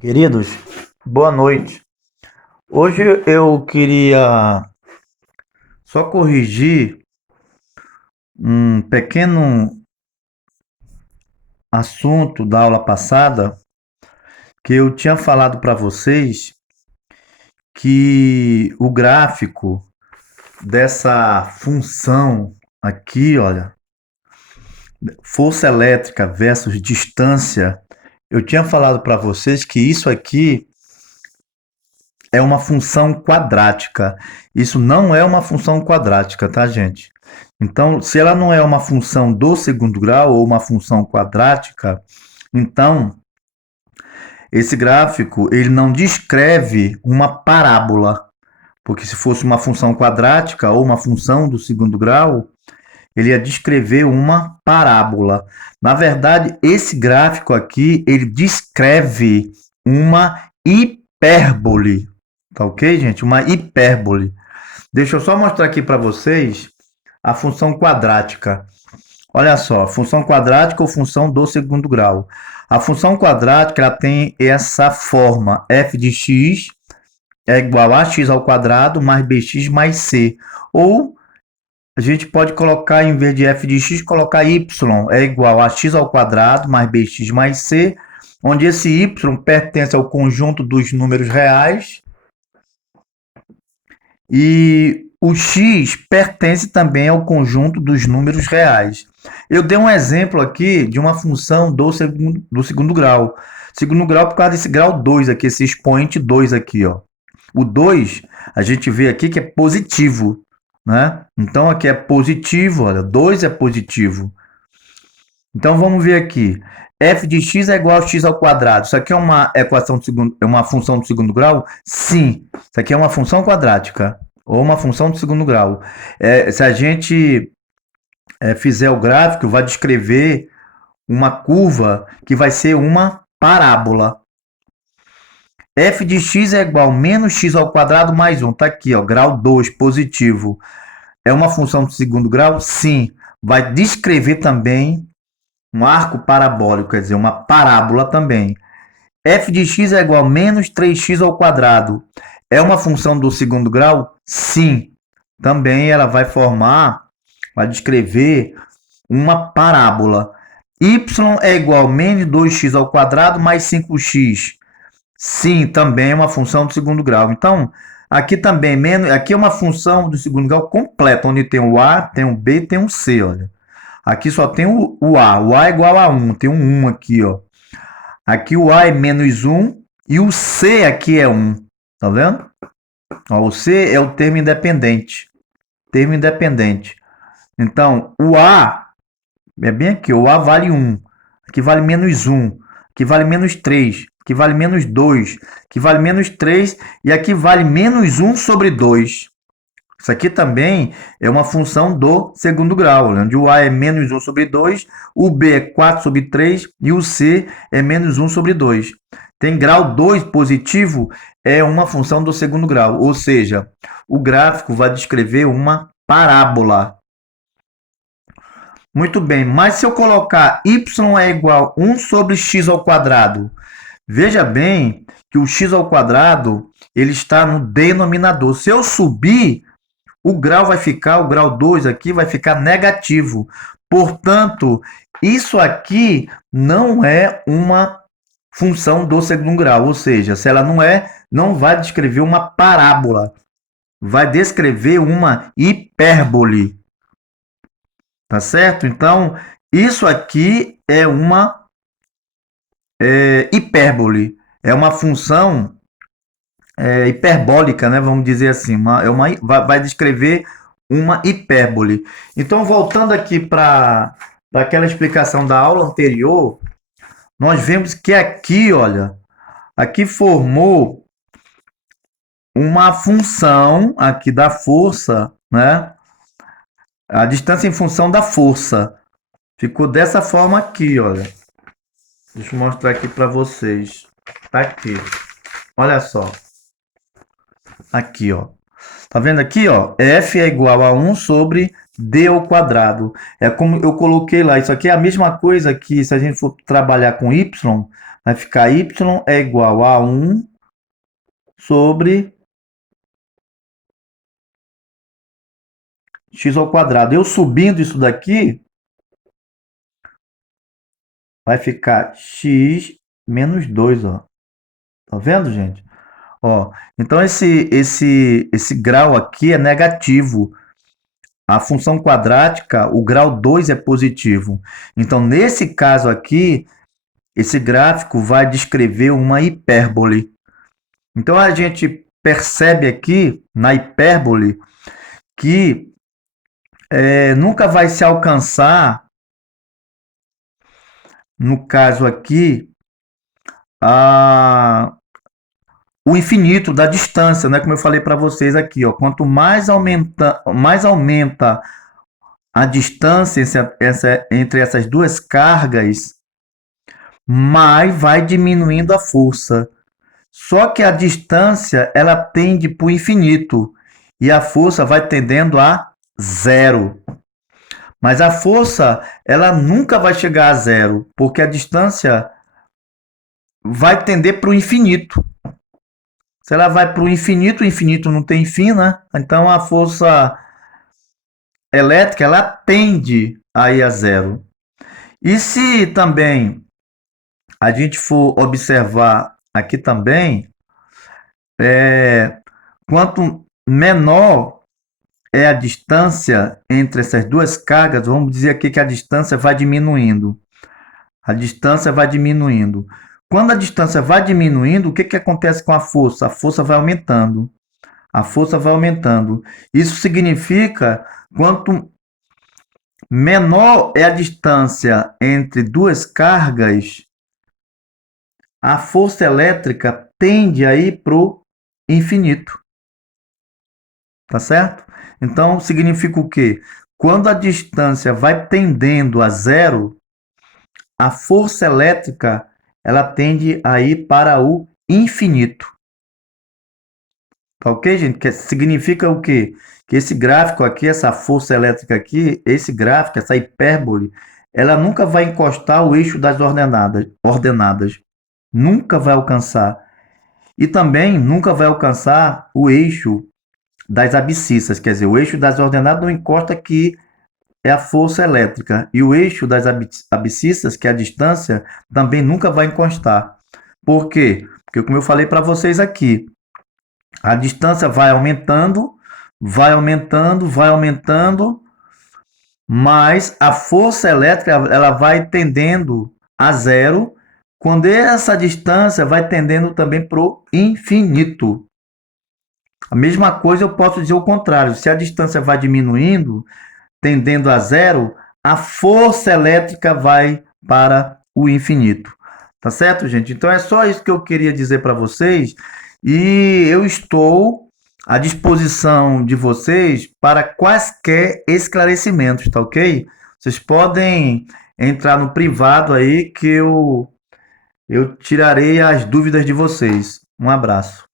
Queridos, boa noite. Hoje eu queria só corrigir um pequeno assunto da aula passada que eu tinha falado para vocês que o gráfico dessa função aqui, olha, força elétrica versus distância, eu tinha falado para vocês que isso aqui é uma função quadrática. Isso não é uma função quadrática, tá, gente? Então, se ela não é uma função do segundo grau ou uma função quadrática, então esse gráfico ele não descreve uma parábola, porque se fosse uma função quadrática ou uma função do segundo grau, ele ia descrever uma parábola. Na verdade, esse gráfico aqui ele descreve uma hipérbole. Tá ok, gente? Uma hipérbole. Deixa eu só mostrar aqui para vocês a função quadrática. Olha só, função quadrática ou função do segundo grau. A função quadrática ela tem essa forma: f de x é igual a x ao quadrado mais bx mais c. Ou a gente pode colocar, em vez de f de x, colocar y é igual a x ao quadrado mais bx mais c, onde esse y pertence ao conjunto dos números reais e o x pertence também ao conjunto dos números reais. Eu dei um exemplo aqui de uma função do segundo grau. Segundo grau por causa desse grau 2 aqui, esse expoente 2 aqui, ó. O 2, a gente vê aqui que é positivo, né? Então aqui é positivo, olha, 2 é positivo. Então vamos ver aqui. F de x é igual a x ao quadrado. Isso aqui é uma equação de segundo, é uma função do segundo grau? Sim. Isso aqui é uma função quadrática ou uma função do segundo grau. Se a gente fizer o gráfico, vai descrever uma curva que vai ser uma parábola. F de x é igual a menos x ao quadrado mais 1. Está aqui, ó, grau 2, positivo. É uma função do segundo grau? Sim. Vai descrever também um arco parabólico, quer dizer, uma parábola também. F de x é igual a menos 3x ao quadrado. É uma função do segundo grau? Sim. Também ela vai descrever uma parábola. Y é igual a menos 2x ao quadrado mais 5x. Sim, também é uma função do segundo grau. Então, aqui também, aqui é uma função do segundo grau completa, onde tem o A, tem o B, tem o C, olha. Aqui só tem o A. O A é igual a 1. Tem um 1 aqui, ó. Aqui o A é menos 1 e o C aqui é 1. Tá vendo? Ó, o C é o termo independente. Termo independente. Então, o A é bem aqui. O A vale 1. Aqui vale menos 1. Aqui vale menos 3. Aqui vale menos 2. Aqui vale menos 3. E aqui vale menos 1 sobre 2. Isso aqui também é uma função do segundo grau, onde o A é menos 1 sobre 2, o B é 4 sobre 3 e o C é menos 1 sobre 2. Tem grau 2 positivo, é uma função do segundo grau, ou seja, o gráfico vai descrever uma parábola. Muito bem, mas se eu colocar y é igual a 1 sobre x ao quadrado, veja bem que o x ao quadrado ele está no denominador. Se eu subir, o grau 2 aqui vai ficar negativo. Portanto, isso aqui não é uma função do segundo grau. Ou seja, se ela não é, não vai descrever uma parábola. Vai descrever uma hipérbole. Tá certo? Então, isso aqui é uma hipérbole. É uma função hiperbólica, né? Vamos dizer assim, vai descrever uma hipérbole. Então, voltando aqui para aquela explicação da aula anterior, nós vemos que aqui, olha, aqui formou uma função aqui da força, né? A distância em função da força. Ficou dessa forma aqui, olha. Deixa eu mostrar aqui para vocês. Tá aqui. Olha só. Aqui, ó. Tá vendo aqui, ó? F é igual a 1 sobre D ao quadrado. É como eu coloquei lá. Isso aqui é a mesma coisa que se a gente for trabalhar com Y, Vai ficar y é igual a 1 sobre x ao quadrado. Eu subindo isso daqui, vai ficar x menos 2, ó. Tá vendo, gente? Ó, então esse grau aqui é negativo. A função quadrática, o grau 2 é positivo. Então, nesse caso aqui, esse gráfico vai descrever uma hipérbole. Então, a gente percebe aqui, na hipérbole, que nunca vai se alcançar, no caso aqui, a, o infinito da distância, né? Como eu falei para vocês aqui, ó, quanto mais aumenta a distância entre essas duas cargas, mais vai diminuindo a força. Só que a distância ela tende para o infinito e a força vai tendendo a zero. Mas a força ela nunca vai chegar a zero, porque a distância vai tender para o infinito. Se ela vai para o infinito não tem fim, né? Então a força elétrica ela tende a ir a zero. E se também a gente for observar aqui também, quanto menor é a distância entre essas duas cargas, vamos dizer aqui que a distância vai diminuindo. A distância vai diminuindo. Quando a distância vai diminuindo, o que, que acontece com a força? A força vai aumentando. A força vai aumentando. Isso significa quanto menor é a distância entre duas cargas, a força elétrica tende a ir para o infinito. Tá certo? Então, significa o quê? Quando a distância vai tendendo a zero, a força elétrica ela tende a ir para o infinito. Tá ok, gente? Que significa o quê? Que esse gráfico aqui, essa força elétrica aqui, esse gráfico, essa hipérbole, ela nunca vai encostar o eixo das ordenadas. Nunca vai alcançar. E também nunca vai alcançar o eixo das abscissas, quer dizer, o eixo das ordenadas não encosta, que é a força elétrica, e o eixo das abscissas, que é a distância, também nunca vai encostar. Por quê? Porque, como eu falei para vocês aqui, a distância vai aumentando, vai aumentando, vai aumentando, mas a força elétrica ela vai tendendo a zero, quando essa distância vai tendendo também para o infinito. A mesma coisa eu posso dizer o contrário. Se a distância vai diminuindo, tendendo a zero, a força elétrica vai para o infinito. Tá certo, gente? Então é só isso que eu queria dizer para vocês. E eu estou à disposição de vocês para quaisquer esclarecimentos, tá ok? Vocês podem entrar no privado aí que eu tirarei as dúvidas de vocês. Um abraço.